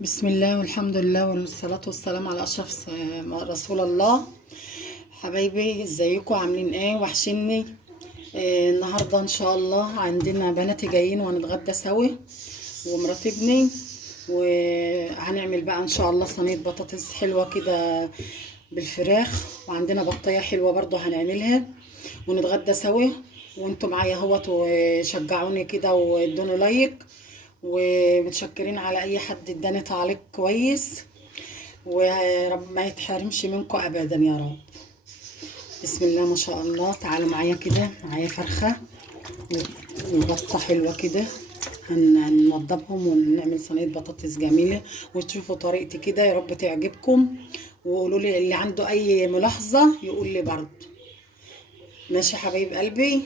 بسم الله والحمد لله والصلاة والسلام على أشرف رسول الله. حبايبي ازيكم عاملين ايه؟ وحشني. النهاردة ان شاء الله عندنا بناتي جايين وهنتغدى سوا ومرات ابني، وهنعمل بقى ان شاء الله صينية بطاطس حلوة كده بالفراخ، وعندنا بطاية حلوة برضو هنعملها ونتغدى سوا. وانتم معايا اهوت، وشجعوني كده وادوني لايك، ومتشكرين على اي حد اداني تعليق كويس، ورب ما يتحرمش منكم ابدا يا رب. بسم الله ما شاء الله. تعالوا معايا كده، معايا فرخه وبطه حلوه كده، هنوضبهم ونعمل صينيه بطاطس جميله، وتشوفوا طريقتي كده يا رب تعجبكم، وقولوا لي اللي عنده اي ملاحظه يقول لي برضه. ماشي حبايب قلبي،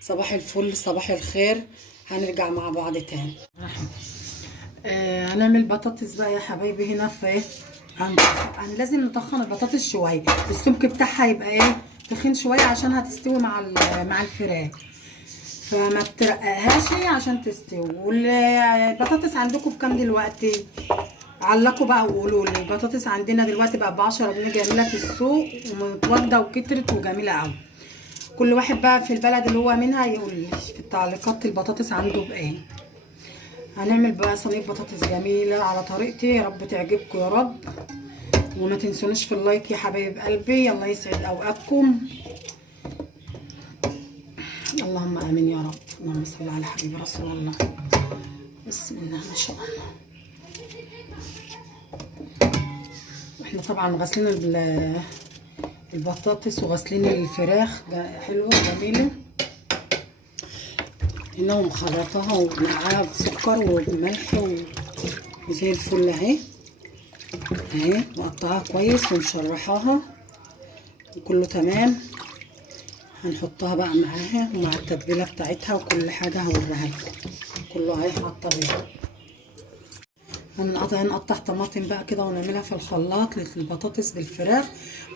صباح الفل صباح الخير. هنرجع مع بعض تاني. هنعمل بطاطس بقى يا حبايبي. هنا في ايه، لازم نطخن البطاطس شويه، السمك بتاعها يبقى ايه، تخين شويه عشان هتستوي مع الفراخ، فما ترققهاش عشان تستوي. والبطاطس عندكم بكام دلوقتي؟ علقوا بقى وقولوا لي. البطاطس عندنا دلوقتي بقى ب10 جنيه، جميله في السوق ومتواجده وكترت وجميله قوي. كل واحد بقى في البلد اللي هو منها يقول لي في التعليقات البطاطس عنده بايه. هنعمل بقى صينيه بطاطس جميله على طريقتي، يا رب تعجبكم يا رب. وما تنسونيش في اللايك يا حبايب قلبي، الله يسعد اوقاتكم. اللهم امين يا رب. اللهم صل على حبيب رسول الله. بسم الله ما شاء الله. احنا طبعا غاسلين البطاطس وغاسلين الفراخ حلوه جميله هنا، ومخرطاها ومنقعاها بسكر وملح وزي الفل اهي. اهي مقطعاها كويس ومشرحاها وكله تمام. هنحطها بقى معاها ومع التتبيله بتاعتها وكل حاجه هوريها لكم. كله اهي حاطه بيها. هنقطع طماطم بقى كده ونعملها في الخلاط للبطاطس بالفراخ،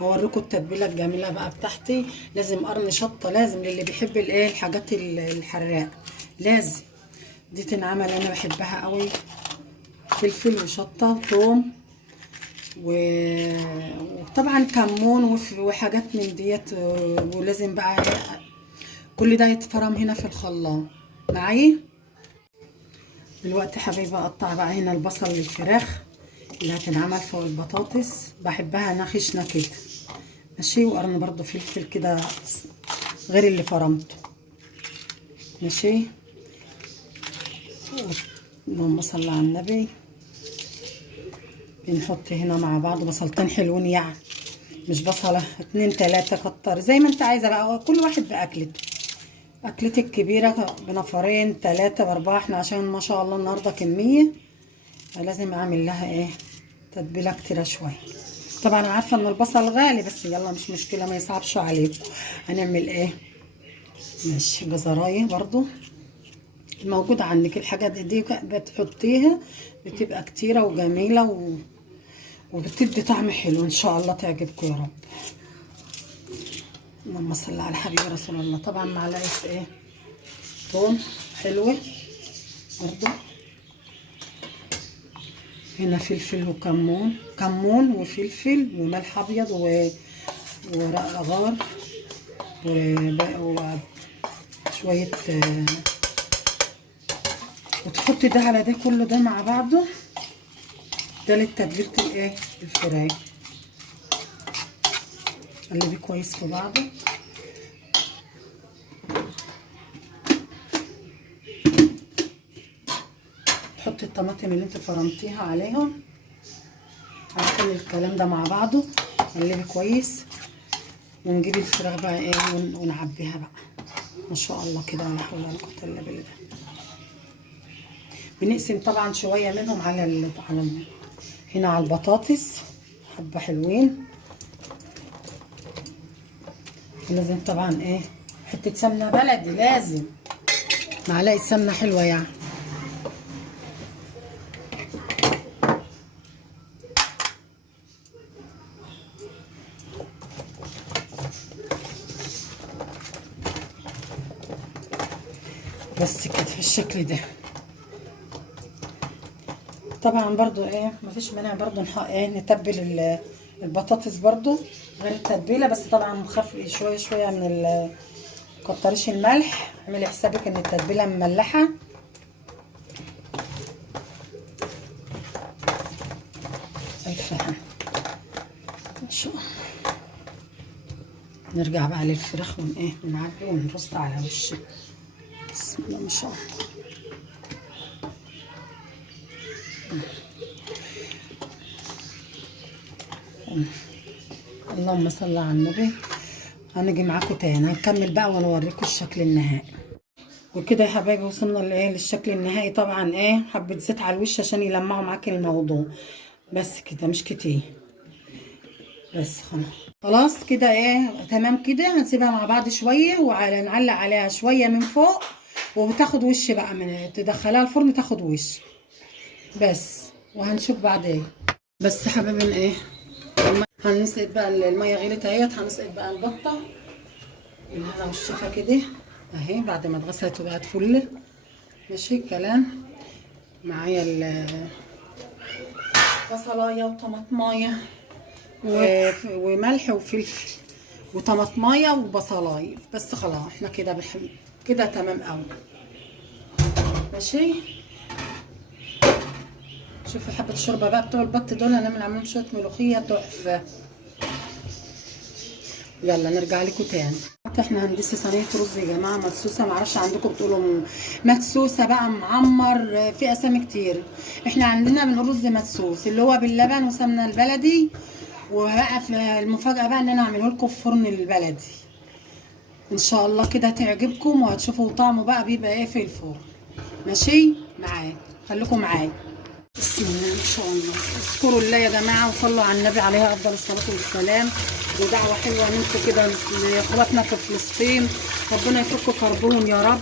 واوريكم التتبيله الجميله بقى بتاعتي. لازم قرن شطه، لازم للي بيحب الايه الحاجات الحراق لازم دي تنعمل، انا بحبها قوي. فلفل وشطه وثوم وطبعا كمون وحاجات من ديت. ولازم بقى كل ده يتفرم هنا في الخلاط معايا. دلوقتي حبايبي اقطع بقى هنا البصل للفراخ اللي هتنعمل فوق البطاطس، بحبها انا خشنه كده ماشي. وقرن برضو فلفل كده غير اللي فرمته ماشي. اللهم صل على النبي. بنحط هنا مع بعض بصلتين حلوين، يعني مش بصله 2 3، كتر زي ما انت عايزه بقى، كل واحد باكلته. اكلتي الكبيره بنفرين 3 و4، احنا عشان ما شاء الله النهارده كميه لازم اعمل لها ايه تتبيله كتيره شويه. طبعا عارفه ان البصل غالي، بس يلا مش مشكله ما يصعبش عليكم. هنعمل ايه ماشي. جزرايه برضو موجوده عندك، الحاجات دي بتحطيها بتبقى كتيره وجميله وبتدي طعم حلو ان شاء الله تعجبكم يا رب. اللهم صل على حبيب رسول الله. طبعا معلقه ايه ثوم حلوه برضو. هنا فلفل وكمون، كمون وفلفل وملح ابيض وورق غار وشويه وتحطي ده على ده كله ده مع بعضه. ده للتتبيله الايه الفراخ. قلبيه كويس في بعضه. تحطي الطماطم اللي انت فرمتيها عليهم على كل الكلام ده مع بعضه. قلبي كويس ونجيب الفراخ بقى ايه ونعبيها بقى ما شاء الله كده، ولا حول ولا قوه الا بالله. بنقسم طبعا شويه منهم هنا على البطاطس حبه حلوين. ولازم طبعا ايه حته سمنه بلدي، لازم معلقه سمنه حلوه يعني. بس كده في الشكل ده. طبعا برضو ايه مفيش مانع برضو نتبل البطاطس برضو غير التتبيله، بس طبعا نخفي شويه شويه من كتريش الملح. اعملي حسابك ان التتبيله مملحه. الفهم ان شاء الله. نرجع بقى للفراخ ونعبي ونرص على وشه. بسم الله ما شاء الله. اللهم صل على النبي. هنيجي معاكم تاني هنكمل بقى ونوريكم الشكل النهائي. وكده يا حبايبي وصلنا للشكل النهائي. طبعا حبه زيت على الوش عشان يلمعوا معاكي الموضوع، بس كده مش كتير، بس خلاص كده تمام كده. هنسيبها مع بعض شويه ونعلق عليها شويه من فوق، وبتاخد وش بقى من تدخلها الفرن تاخد وش بس، وهنشوف بعدين. بس حبايبي هنسقط بقى الميه غلت اهيت. هنسقط بقى البطه بالهنا والشفا كده اهي بعد ما اتغسلت وبقت فله. ماشي الكلام. معايا بصلايه وطماطمايه وملح وفلفل وطماطمايه وبصلايه بس. خلاص احنا كده كده تمام قوي. ماشي. شوفوا حبه الشوربه بقى بتوع البط دول هنعمل عليهم شويه ملوخيه تحفه. يلا نرجع لكم تاني. احنا هندسي صينيه رز يا جماعه مدسوسه. معرفش عندكم بتقولوا مدسوسه بقى معمر، في اسامي كتير. احنا عندنا بنقول رز مدسوس اللي هو باللبن وسمنه البلدي. وبقى في المفاجاه بقى ان انا اعمله لكم في فرن البلدي ان شاء الله. كده هتعجبكم وهتشوفوا طعمه بقى بيبقى في الفرن. ماشي معايا، خليكم معايا. بسم الله ما شاء الله. اذكروا الله يا جماعه وصلوا على النبي عليه افضل الصلاه والسلام. ودعوه حلوه منكم كده لاخواتنا في فلسطين. ربنا يفك كربهم يا رب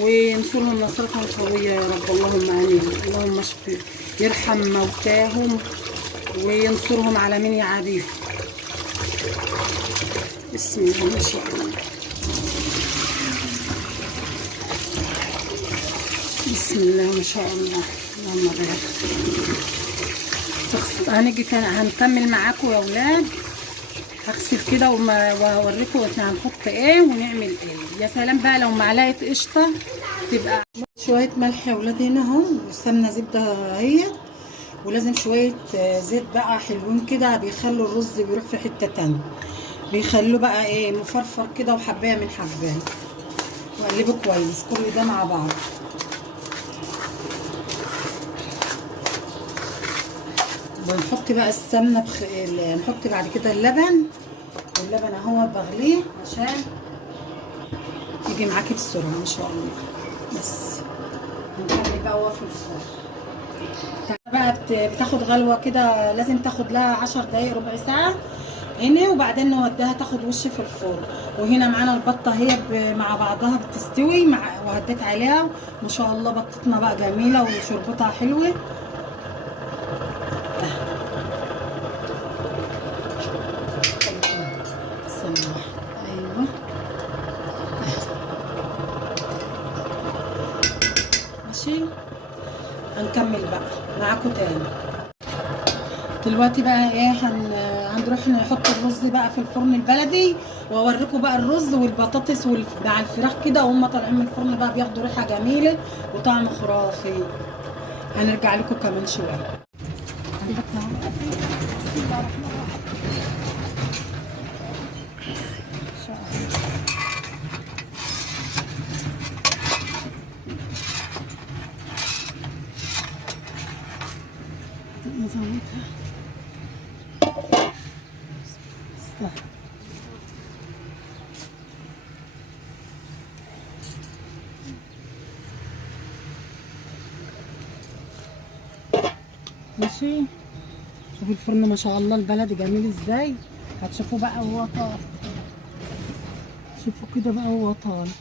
وينصرهم نصرة قويه يا رب. اللهم امين. اللهم اشفي يرحم موتاهم وينصرهم على من يعاديهم. بسم الله ما شاء الله. بسم الله ما شاء الله. اللهم بارك. هنيجي تاني هنكمل معاكم يا ولاد. هغسل كده وهوريكم احنا هنحط ونعمل يا سلام بقى لو معلقه قشطه تبقى. شويه ملح يا ولاد هنا اهو، والسمنه زبده اهي، ولازم شويه زيت بقى حلوين كده بيخلوا الرز بيروح في حته تانيه، بيخلوه بقى مفرفر كده وحبايه من حبايه. وقلبه كويس كل ده مع بعض. ونحط بقى السمنه نحط بعد كده اللبن. واللبن اهو بغليه عشان يجي معاكي بسرعه ان شاء الله. بس هنكمل بقى هو في الفرن بقى. بتاخد غلوه كده، لازم تاخد لها 10 دقايق ربع ساعه هنا، وبعدين نوديها تاخد وش في الفرن. وهنا معانا البطه هي مع بعضها بتستوي وهديت عليها ما شاء الله. بطتنا بقى جميله وشربتها حلوه. ايوه ماشي. هنكمل بقى معاكم تاني دلوقتي بقى. هنروح نحط الرز بقى في الفرن البلدي، واوريكم بقى الرز والبطاطس مع الفراخ كده وهم طالعين من الفرن بقى بياخدوا ريحه جميله وطعم خرافي. هنرجع لكم كمان شويه. بسم الله الرحمن الرحيم. نزودها ماشي. شوفوا الفرن ما شاء الله البلدي جميل ازاي. هتشوفوه بقى وهو طالع. شوفوا كده بقى وهو طالع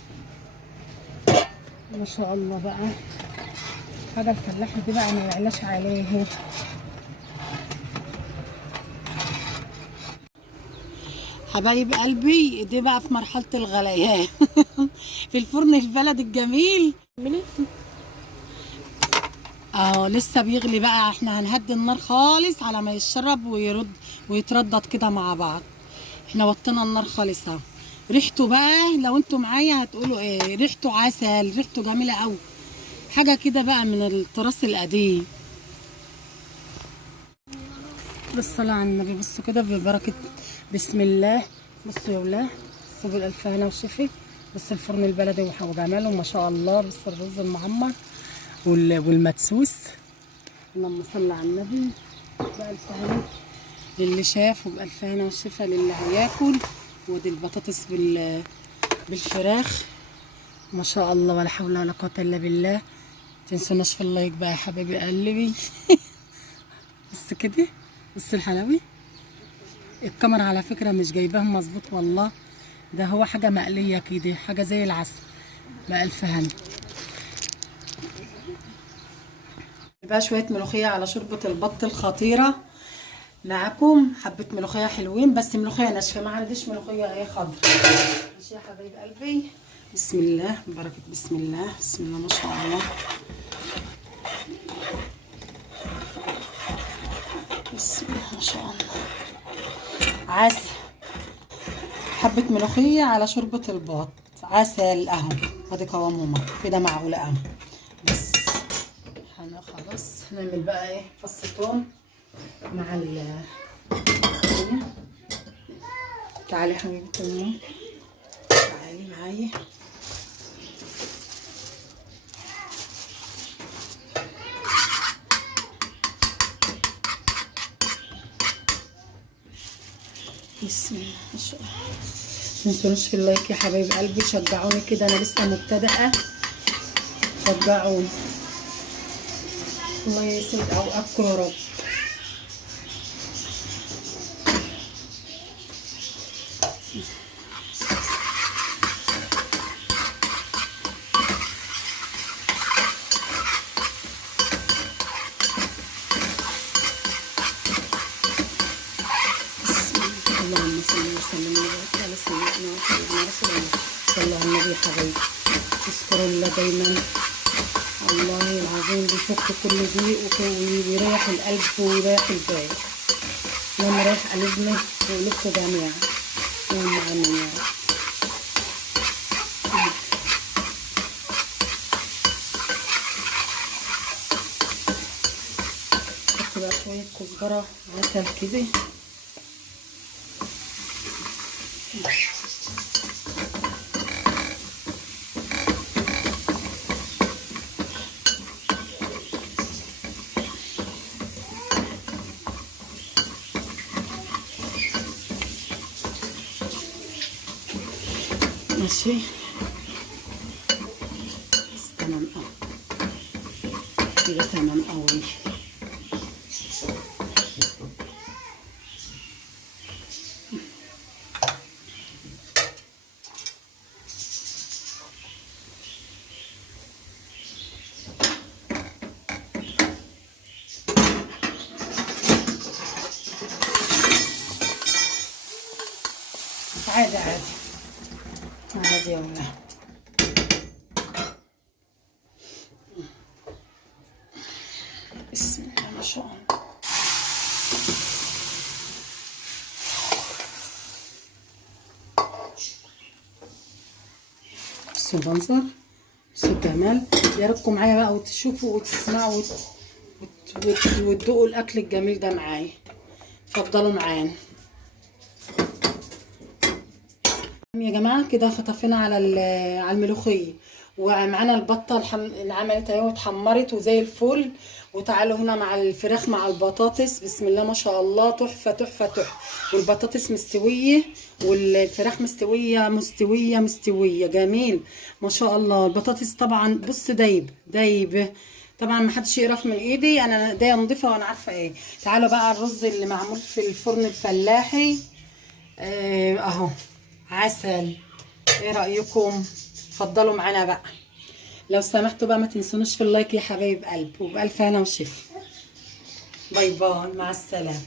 ما شاء الله. بقى حاجه الفلاحه دي بقى ما يعلاش عليه. حبايب قلبي دي بقى في مرحله الغليان في الفرن البلدي الجميل اه لسه بيغلي بقى، احنا هنهدي النار خالص على ما يتشرب ويتردد كده مع بعض. احنا وطينا النار خالص اهو. ريحته بقى لو انتوا معايا هتقولوا ايه، ريحته عسل، ريحته جميله قوي، حاجه كده بقى من التراث القديم. بالصلاه على النبي، بصوا كده ببركه بسم الله. بصوا يا ولاد، بصوا بالالف هنا وشفي. بص الفرن البلدي وجماله ما شاء الله. بص الرز المعمر والمدسوس. اللهم صل على النبي. بألف هنا للي شاف، وبألف هنا والشفا للي هياكل. ودي البطاطس بالفراخ ما شاء الله، ولا حول ولا قوة الا بالله. متنسوناش في اللايك بقى يا حبايبي قلبي. بس كده، بص الحلاوي. الكاميرا على فكرة مش جايباهم مظبوط والله، ده هو حاجة مقلية كده، حاجة زي العسل. بألف هنا بقى شوية ملوخية على شوربة البط الخطيرة معاكم. حبة ملوخية حلوين، بس ملوخية ناشفة، ما عنديش ملوخية اهي خضرا. ماشي يا حبايب قلبي. بسم الله، ببركة بسم الله، بسم الله ما شاء الله. بسم الله ما شاء الله. عسل، حبة ملوخية على شوربة البط، عسل اهو. ادي قوامهم كده معقولة اهو. بس خلاص هنعمل بقى ايه، فص ثوم مع تعالي يا حبيبة امي، تعالي معايا. بسم الله ما شاء الله. متنسونوش في اللايك يا حبايب قلبي، شجعوني كده، انا لسه مبتدئه. شجعوني الله يسعد اوقاتكم يا رب. اللهم صل وسلم وبارك على سيدنا وحبيبنا رسول الله. صلوا على النبي يا حبايبي. اذكروا الله دايما، الله العظيم بيفك كل ضيق ويريح القلب ويريح البال. اللهم ريح قلبنا وقلوبكم جميعا، اللهم امين يا رب. حط بقى شويه كزبره عسل كده. ماشي بس تمام اوي كده، تمام اوي. عادي عادي عادي يا ولاد. بسم الله ما شاء الله. بصوا المنظر، بصوا الجمال. يا ريتكم معايا بقى وتشوفوا وتسمعوا وتدوقوا الاكل الجميل ده معايا. اتفضلوا معانا يا جماعه. كده خطفنا على الملوخيه، ومعانا البطه اللي عملت اهي واتحمرت وزي الفل. وتعالوا هنا مع الفراخ مع البطاطس. بسم الله ما شاء الله، تحفه تحفه تحفه. والبطاطس مستويه والفراخ مستويه مستويه مستويه، جميل ما شاء الله. البطاطس طبعا بص دايب طبعا، ما حدش يقرف من ايدي، انا ايديا نضيفه وانا عارفه ايه. تعالوا بقى الرز اللي معمول في الفرن الفلاحي اهو، عسل. ايه رايكم؟ اتفضلوا معانا بقى. لو سمحتوا بقى ما تنسونوش في اللايك يا حبايب قلب، وبألف هنا وشفا. باي باي، مع السلامه.